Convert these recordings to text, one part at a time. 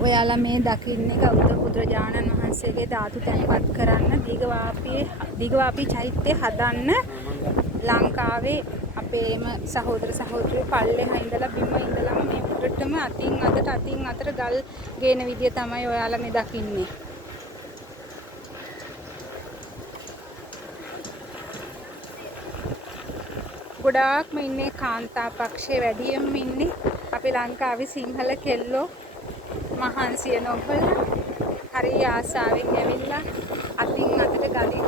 ඔයාලා මේ දකින්නේ ගෞතම බුදුරජාණන් වහන්සේගේ ධාතු තැන්පත් කරන්න දීඝවාපී චෛත්‍ය හදන්න ලංකාවේ අපේම සහෝදර සහෝදරියෝ පල්ලෙහා ඉඳලා බිම ඉඳලම මේ උඩටම අතින් අතට ගල් ගේන විදිය තමයි ඔයාලා මේ දකින්නේ. ගොඩාක්ම ඉන්නේ කාන්තා පක්ෂයේ වැඩියෙන්ම ඉන්නේ අපේ ලංකාවේ සිංහල කෙල්ලෝ මහන්සිය නොකලා හරි ආසාවෙන් ඇවිල්ලා අතින් අතට ගලින්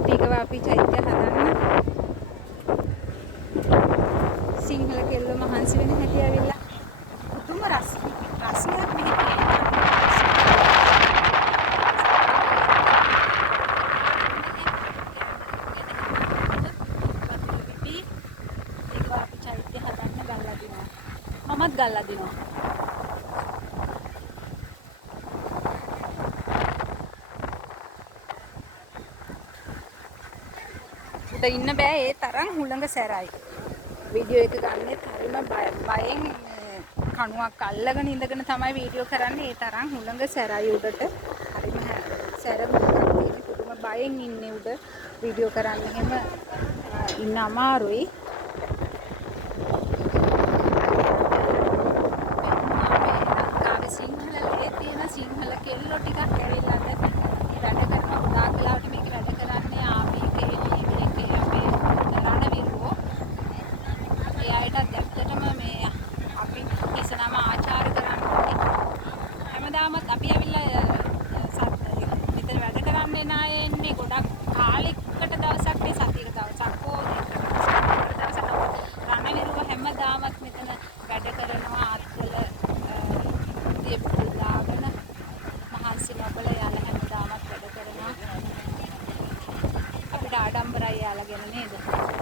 දීඝවාපී චෛත්‍ය හදන්න සිංහල කෙල්ලෝ මහන්සි වෙන හැටි ඇවිල්ලා පුදුම රසයක් මෙහි දීඝවාපී චෛත්‍ය හදන්න ගල්ලා දිනවා. මමත් ගල්ලා දිනවා. ඉන්න බෑ ඒ තරම් හුළඟ සැරයි. වීඩියෝ එක ගන්නෙත් හරිම බයෙන් කණුවක් අල්ලගෙන ඉඳගෙන තමයි වීඩියෝ කරන්නේ. ඒ තරම් හුළඟ සැරයි උඩට. හරිම සැර හුළඟක් තියෙන පුදුම බයෙන් ඉන්නේ උඩ වීඩියෝ කරන්න එහෙම ඉන්න අමාරුයි. ලංකාවේ සිංහල කෙල්ලෝ ටිකක් ඇවිල්ලා වැඩ කරනවා. උදා කාලවට මේක වැඩ කරන්නේ ආමි ඇත්තටම මේ අපි ඉස්සනම ආචාර කරන්න ඕනේ. හැමදාමත් අපි ඇවිල්ලා මෙතන වැඩ කරන්නේ නැහැ එන්නේ ගොඩක් කාලෙකට දවසක් නේ සතියක දවසක් හෝ දෙකකට දවසක් රණවිරුව හැමදාමත් මෙතන වැඩ කරනවා අත්වල දීප්පු දාගෙන මහන්සි නොබල යාලා හැමදාමත් වැඩ කරනවා. අපිට ආඩම්බරයි යාලා ගැන නේද?